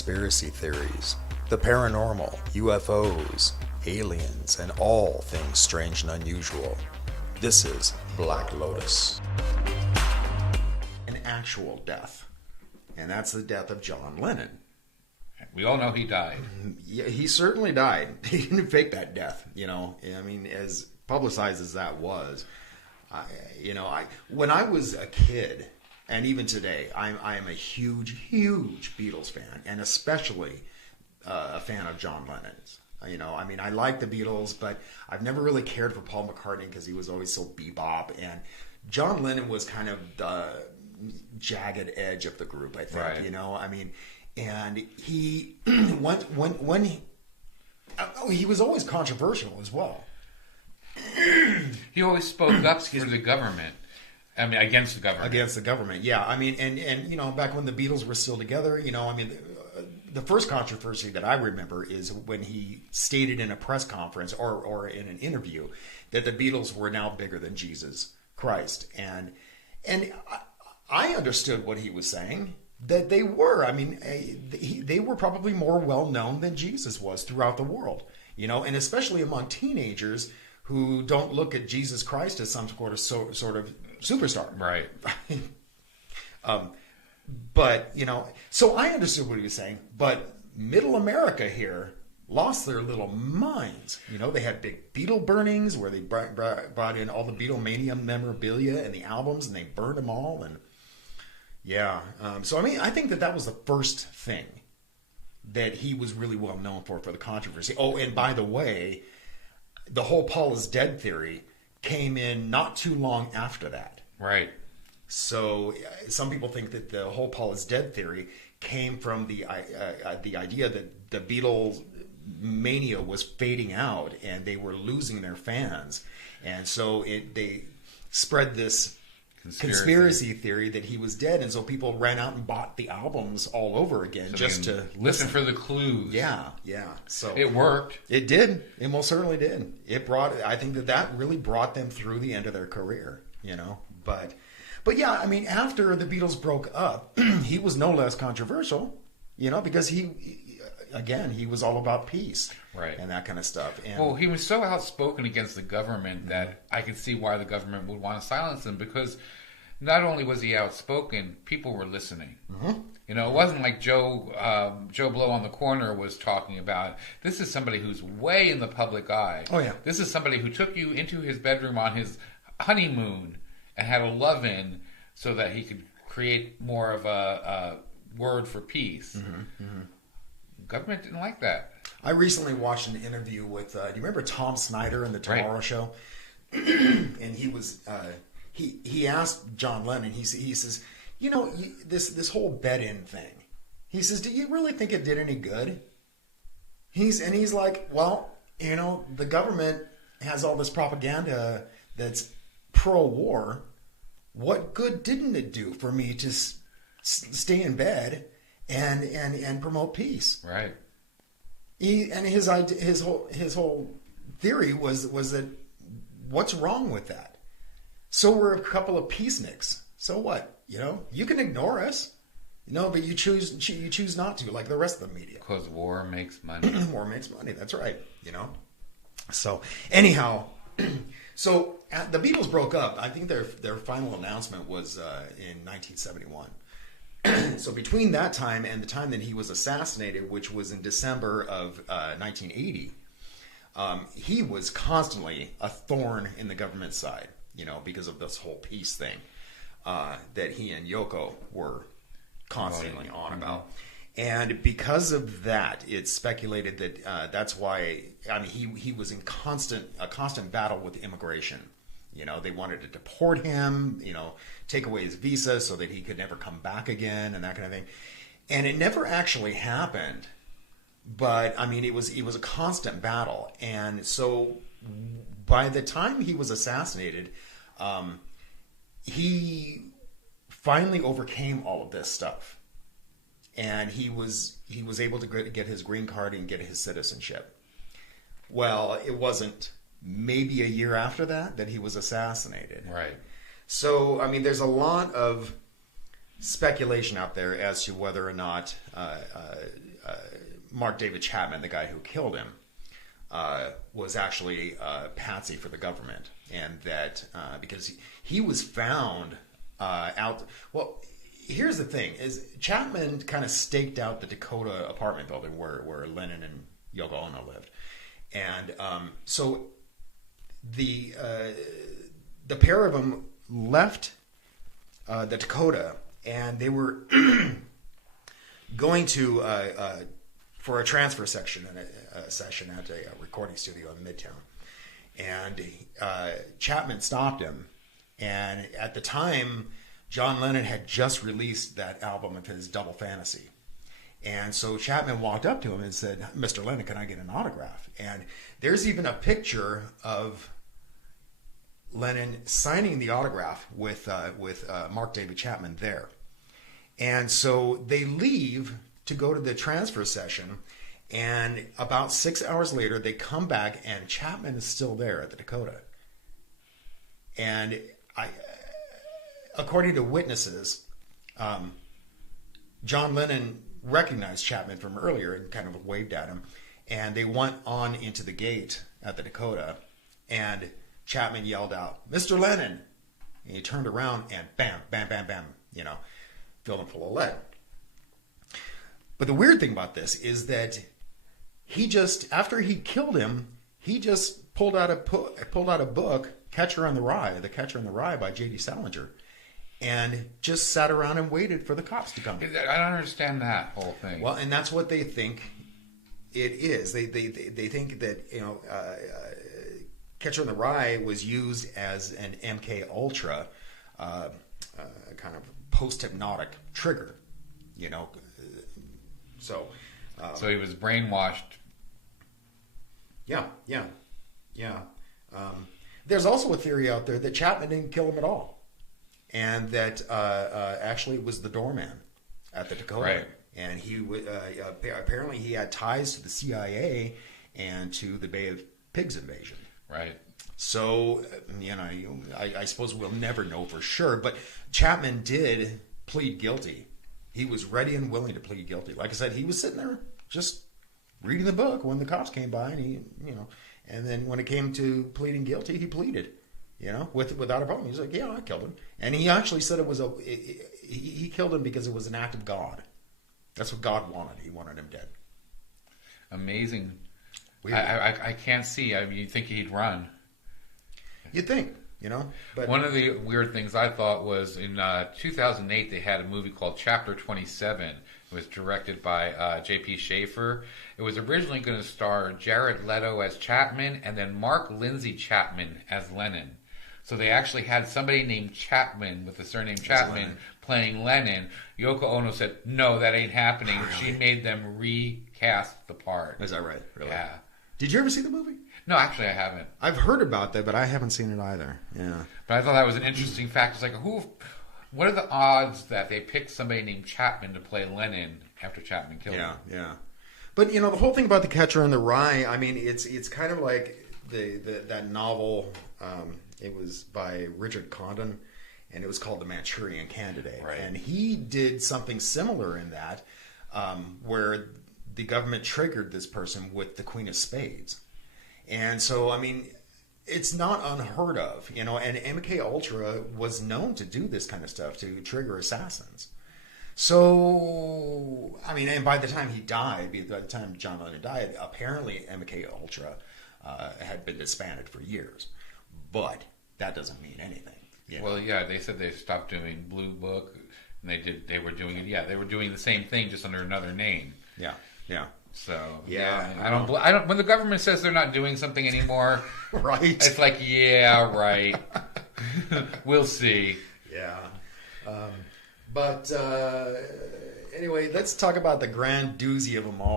conspiracy theories, the paranormal, UFOs, aliens, and all things strange and unusual. This is Black Lotus. An actual death, and that's the death of John Lennon. We all know he died. Yeah, he certainly died. He didn't fake that death, you know. I mean, as publicized as that was, when I was a kid, and even today, I am a huge Beatles fan, and especially a fan of John Lennon's. You know, I mean, I like the Beatles, but I've never really cared for Paul McCartney because he was always so bebop, and John Lennon was kind of the jagged edge of the group, I think. Right. You know, I mean, and he when he was always controversial as well. He always spoke up for the government. I mean, against the government. Against the government, yeah. I mean, and you know, back when the Beatles were still together, you know, I mean, the first controversy that I remember is when he stated in a press conference or in an interview that the Beatles were now bigger than Jesus Christ, and I understood what he was saying. That they were. I mean, they were probably more well known than Jesus was throughout the world, you know, and especially among teenagers who don't look at Jesus Christ as some sort of superstar. Right. But, you know, so I understood what he was saying, but middle America here lost their little minds. You know, they had big Beatle burnings where they brought in all the Beatlemania memorabilia and the albums, and they burned them all. And yeah. So, I mean, I think that was the first thing that he was really well known for the controversy. Oh, and by the way, the whole Paul is dead theory came in not too long after that. Right. So some people think that the whole Paul is dead theory came from the idea that the Beatles mania was fading out and they were losing their fans. And so they spread this conspiracy theory that he was dead, and so people ran out and bought the albums all over again so just to listen for the clues. Yeah. So it worked. It did. It most certainly did. I think that really brought them through the end of their career, you know. But yeah, I mean, after the Beatles broke up, he was no less controversial, you know, because he was all about peace, right, and that kind of stuff. And well, he was so outspoken against the government that I could see why the government would want to silence him, because not only was he outspoken, people were listening. Mm-hmm. You know, it wasn't like Joe Blow on the corner was talking about. This is somebody who's way in the public eye. Oh yeah, this is somebody who took you into his bedroom on his honeymoon and had a love-in so that he could create more of a word for peace. Mm-hmm. Mm-hmm. Government didn't like that. I recently watched an interview with, do you remember Tom Snyder in the Tomorrow Show? And he was, he asked John Lennon, he says, you know, this whole bed-in thing, he says, do you really think it did any good? He's like, well, you know, the government has all this propaganda that's pro-war. What good didn't it do for me to stay in bed and promote peace? Right. His whole theory was that what's wrong with that? So we're a couple of peaceniks. So what? You know, you can ignore us, you know, but you choose not to, like the rest of the media. Because war makes money. War makes money. That's right. You know. So anyhow, so the Beatles broke up. I think their final announcement was in 1971. So between that time and the time that he was assassinated, which was in December of 1980, he was constantly a thorn in the government side, you know, because of this whole peace thing that he and Yoko were constantly on about. And because of that, it's speculated that that's why, I mean, he was in a constant battle with immigration. You know, they wanted to deport him, you know, take away his visa so that he could never come back again and that kind of thing. And it never actually happened. But, I mean, it was a constant battle. And so by the time he was assassinated, he finally overcame all of this stuff. And he was able to get his green card and get his citizenship. Well, it wasn't maybe a year after that he was assassinated. Right. So, I mean, there's a lot of speculation out there as to whether or not Mark David Chapman, the guy who killed him, was actually a patsy for the government, and that because he was found out. Well, here's the thing: is Chapman kind of staked out the Dakota apartment building where Lennon and Yoko Ono lived, and so the pair of them left the Dakota, and they were going to for a transfer session at a recording studio in Midtown, and Chapman stopped him. And at the time, John Lennon had just released that album of his Double Fantasy, and so Chapman walked up to him and said, "Mr. Lennon, can I get an autograph?" And there's even a picture of Lennon signing the autograph with Mark David Chapman there. And so they leave to go to the transfer session, and about 6 hours later they come back and Chapman is still there at the Dakota. And according to witnesses, John Lennon recognized Chapman from earlier and kind of waved at him, and they went on into the gate at the Dakota, and Chapman yelled out, "Mr. Lennon!" And he turned around and bam, bam, bam, bam, filled him full of lead. But the weird thing about this is that he just, after he killed him, he just pulled out a book, Catcher in the Rye by J.D. Salinger, and just sat around and waited for the cops to come. I don't understand that whole thing. Well, and that's what they think it is. They think that Catcher in the Rye was used as an MK Ultra kind of post-hypnotic trigger, So he was brainwashed. Yeah. There's also a theory out there that Chapman didn't kill him at all, and that actually it was the doorman at the Dakota. Right. And he apparently he had ties to the CIA and to the Bay of Pigs invasion. Right. So, I suppose we'll never know for sure, but Chapman did plead guilty. He was ready and willing to plead guilty. Like I said, he was sitting there just reading the book when the cops came by, and and then when it came to pleading guilty, he pleaded, without a problem. He was like, "Yeah, I killed him," and he actually said he killed him because it was an act of God. That's what God wanted. He wanted him dead. Amazing. Weird. I can't see. I mean, you'd think he'd run. You'd think, But one of the weird things I thought was in 2008 they had a movie called Chapter 27. It was directed by J.P. Schaefer. It was originally going to star Jared Leto as Chapman and then Mark Lindsay Chapman as Lennon. So they actually had somebody named Chapman with the surname Chapman playing Lennon. Yoko Ono said, "No, that ain't happening." Really? She made them recast the part. Is that right? Really? Yeah. Did you ever see the movie? No, actually, I haven't. I've heard about that, but I haven't seen it either. Yeah. But I thought that was an interesting fact. It's like, what are the odds that they picked somebody named Chapman to play Lennon after Chapman killed him? Yeah. But the whole thing about the Catcher in the Rye, I mean, it's kind of like that novel. It was by Richard Condon, and it was called The Manchurian Candidate. Right. And he did something similar in that, where the government triggered this person with the Queen of Spades. And so, I mean, it's not unheard of, and MK Ultra was known to do this kind of stuff, to trigger assassins. So, I mean, and by the time he died, by the time John Lennon died, apparently MK Ultra had been disbanded for years. But that doesn't mean anything. Well, yeah, they said they stopped doing Blue Book, and they were doing it. Yeah, they were doing the same thing, just under another name. Yeah. So yeah, I don't. When the government says they're not doing something anymore, right? It's like, yeah, right. We'll see. Yeah. But anyway, let's talk about the grand doozy of them all.